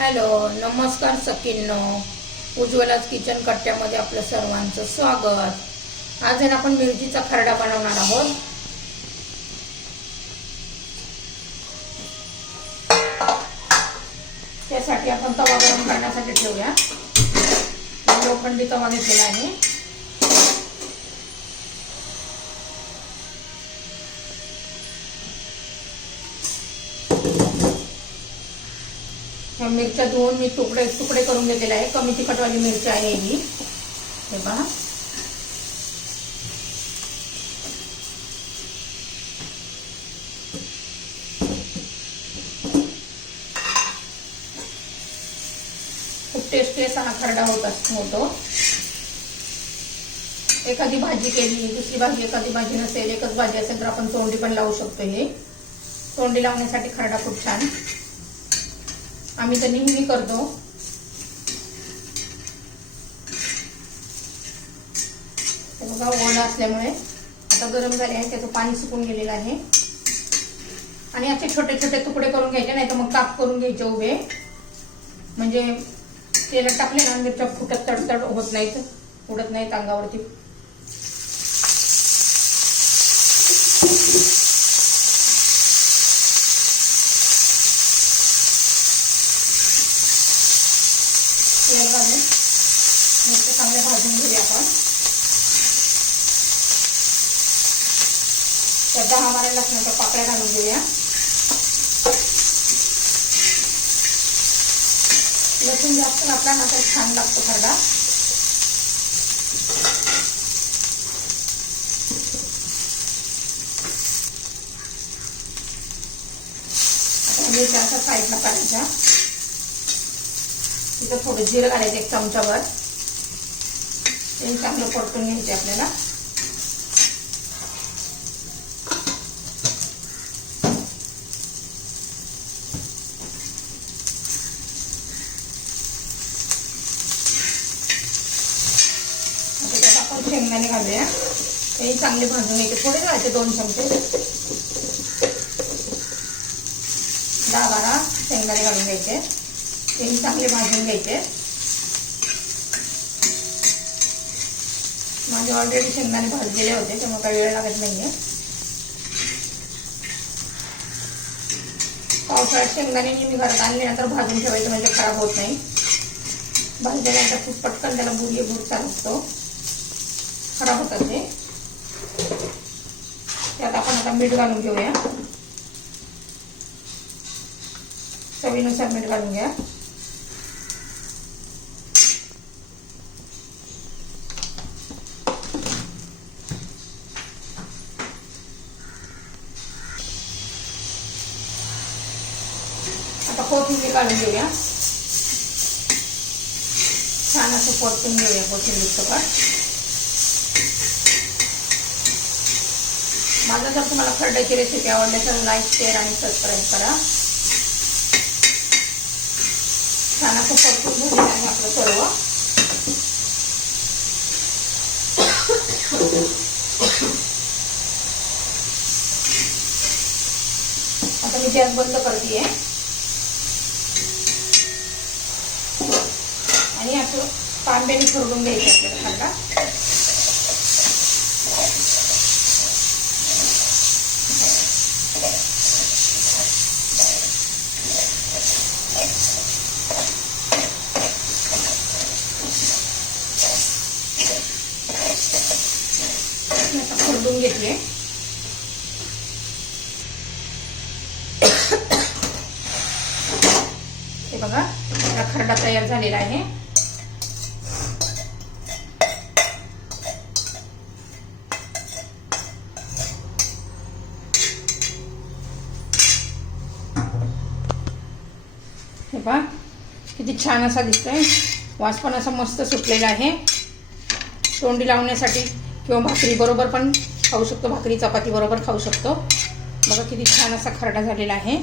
Hello नमस्कार सखींनो. उज्ज्वलाच kitchen कट्ट्यामध्ये आपलं सर्वांचं स्वागत. आज आहे आपण मिरचीचा खरडा बनवणार आहोत. त्यासाठी आपण तवा गरम करण्यासाठी ठेवूया. लोखंडी तवा घेतलेला आहे. ह्या मिरच्या धुवून मी तुकडे तुकडे करून घेतलेले आहे कमी तिखटवाली मिरची आहे ही. हे पहा. खूप टेस्टी असा हा खरडा होत असतो. होतो एखादी भाजी केली दुसरी भाजी एखादी भाजी नसेल एकच भाजी असेल तर आपण तोंडी पण लावू शकतो हे. तोंडी लावण्यासाठी खरडा खूप छान. आम्ही तर नेहमी करतो. बघा ओला असल्यामुळे आता गरम झाले आहे त्याचं पाणी सुकून गेलेलं आहे. आणि असे छोटे छोटे तुकडे करून घ्यायचे नाही तर मग काप करून घ्यायचे उभे. म्हणजे तेला टाकले ना मिरच्या फुटत तडतड होत नाहीत उडत नाहीत अंगावरती. तेल घालून मिरची चांगले भाजून घेऊया आपण तर दहा बारा लसणाच्या पाकळ्या घालून घेऊया लसूण जास्त घातला ना तर छान लागतो खरडा आता मिरच्या साईडला काढायच्या तिथं थोडं जिरं घालायचं एक चमचाभर ते चांगलं परतून घ्यायचे आपल्याला आता त्यात आपण शेंगदाणे घालूया ते चांगले भाजून घ्यायचे थोडे घालायचे दोन चमचे दहा बारा शेंगदाणे घालून घ्यायचे ते चांगले भाजून घ्यायचे. माझे ऑलरेडी शेंगदाणे भाजलेले होते त्यामुळे काही वेळ लागत नाहीये. पावसाळ्यात शेंगदाणे मी घरात आणल्यानंतर भाजून ठेवायचं म्हणजे खराब होत नाही. भाजल्यानंतर खूप पटकन त्याला बुरी बुरचा लागतो खराब होतात ते. त्यात आपण आता मीठ घालून घेऊया. चवीनुसार मीठ घालून घ्या. कोथिंबीर काढून घेऊया. छान असं परतून घेऊया कोथिंबीर सगळं माझा जर तुम्हाला खरड्याची रेसिपी आवडली तर लाईक शेअर आणि सबस्क्राईब करा. छान असं परतून घेऊया आहे आपलं सर्व. आता मी गॅस बंद करते आणि असं तांब्याने खरडून घ्यायचं आपल्याला खरडा खरडून घेतले हे बघा खरडा तयार झालेला आहे. हे पहा किती छान असा दिसतोय. वास पण असा मस्त सुटलेला आहे. तोंडी लावण्यासाठी किंवा भाकरी बरोबर पण खाऊ शकतो. भाकरी चपातीबरोबर खाऊ शकतो. बघा किती छान असा खरडा झालेला आहे.